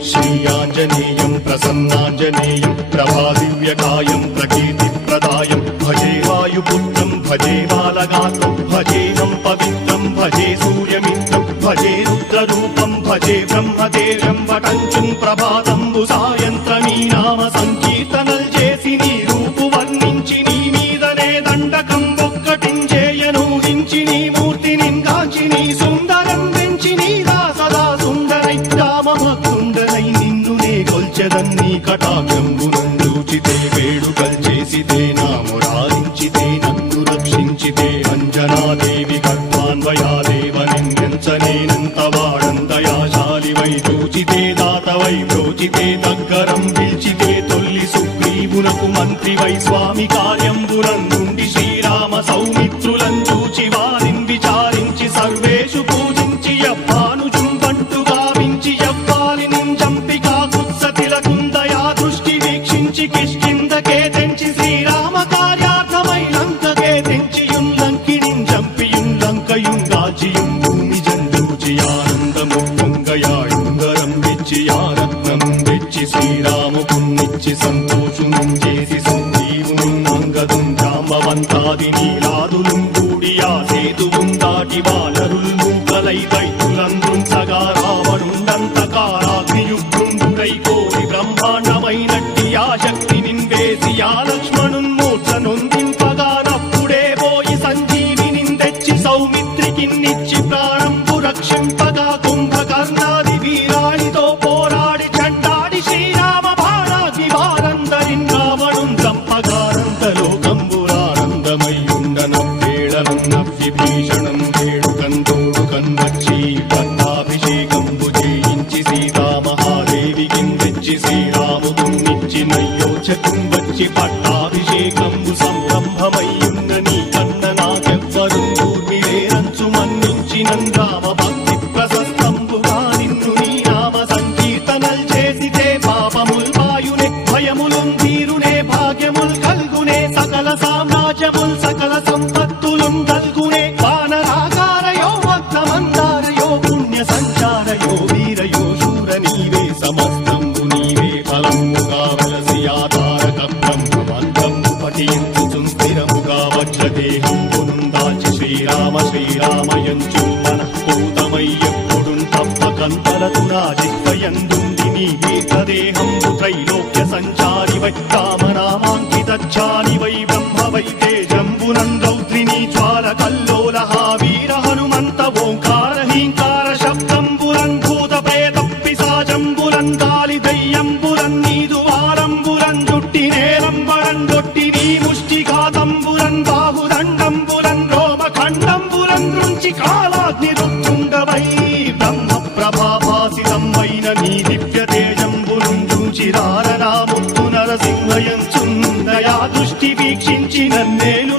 श्रीयाञ्जनेयं प्रसन्नाञ्जनेयं प्रभादिव्यकायं प्रकीर्तिप्रदायं भजे वायुपुत्रं भजे बालगात्रं भजेनं पवित्रं भजे सूर्यमित्रं भजे रुद्ररूपं भजे ब्रह्मदेव्यं वटञ्चुं प्रभाతంబు సాయంత్రమీ నామ సంకీర్తనల్ చేసి నీ రూపు వర్ణించి నీ మీదనే దండకం ఒక్కటించేయను హించి నీ మూర్తిని గాంచి నీ సుందరం పెంచి నీ సదా సుందరై రామభక్తుండనై నిన్నునే కొల్చెదన్ని కటాక్షంబునందూచితే వేడుకల్ చేసితే నా మురారించితే నన్ను రక్షించితే అంజనాదేవి గర్భాన్వయాదేవ నిన్నెంచనేనంత వాడంతయాశాలివై చూచితే దాతవై బ్రోచితే దగ్గరం పిలిచితే తొల్లి సుగ్రీవునకు మంత్రివై స్వామి కార్యంబునందుండి శ్రీరామ సౌమిత్రులను చూచి వారిని విచారించి సర్వేషు పూజించి యవ్వానుజుంబంటు గావించి యవ్వాలిని చంపి కాకుత్సతిలకుందయా దృష్టి వీక్షించి కిష్కిందకే తెంచి శ్రీరామ కార్యార్థమై లంకకే తెంచియుంలంకిని చంపియుంలంకయుం రాజియుం భూమి జందూచి ఆనందము పొంగయాయుంగరం వెచ్చి ఆరత్నం వెచ్చి శ్రీరాముకున్నిచ్చి సంతోషునం చేసి సంజీవును అంగదుం జాంబవంతాది నీలాదులుం కూడి ఆ సేతువుం దాటి వానరుల్ మూకలై దైత్యులందుం సగా రావణుండంతకారాగ్నియుగ్రుండుడై కోరి బ్రహ్మాండమైనట్టి ఆ శక్తి నిన్వేసి ఆ లక్ష్మణున్ మూర్ఛ నొందింపగానప్పుడే పోయి సంజీవిని తెచ్చి సౌమిత్రికిన్నిచ్చి ప్రాణంబు రక్షింపగా కుంభకర్ణాది వీరాడితో పోరాడి చండాడి శ్రీరామ బాణాగ్ని వారందరిన్ రావణున్ చంపగానంతలోకంబురానందమయ్యుండనవ్వేళనం నవ్విభీషణం వేడుకందోడుకన్ వచ్చి పట్టాభిషేకంబు చేయించి సీతామహాదేవికిన్ తెచ్చి శ్రీరాముకున్నిచ్చి నయ్యోచకుం వచ్చి పట్టాభిషేకంబు సంరంభమయ్యున్న నీ కన్న నాకెవ్వరు ఊర్మిలేరంచు మన్నించినన్ రామ భక్తి ప్రశస్తంబుగా నిన్ను నీ నామ సంకీర్తనల్ చేసితే పాపముల్ వాయునే భయములున్ తీరునే భాగ్యముల్ కల్గునే సకల సామ్రాజ్యముల్ సకల సంపత్తులున్ కల్గునే వానరాకారయో భక్తమందారయో పుణ్య సంచారయో వీరయో శూర నీవే సమస్తంబు నీవే ఫలముగా వలసి ఆధారక బ్రహ్మమంత్రము పఠించుచుం స్థిరముగా వజ్రదేహం పునుందాచి శ్రీరామ శ్రీరామయంచు మనఃపూతమయ్యప్పుడున్ తప్పకంతలతు నా జిహ్వయందుండి నీ దీర్ఘదేహంబు త్రైలోక్య సంచారివై రామనామాంకితచ్చానివై బ్రహ్మవై తేజంబునం రౌద్రిణీ జ్వాల కల్లోలహ వీర హనుమంత ఓంకార హీంకార శబ్దంబురం భూత ప్రేత పిశాచంబురం గాలి దయ్యంబురం నీదు వారంబురం జుట్టి నేలంబరం దొట్టి నీ ముష్టిఘాతంబురం బాహుదండంబురం రోమఖండంబురం దృంచి కాలాగ్ని రుత్తుండవై బ్రహ్మ ప్రభాభాసితమైన నీ దివ్య తేజంబురం చూచి రారనాముత్తు నరసింహయంచుందయా దృష్టి వీక్షించి నన్నేలు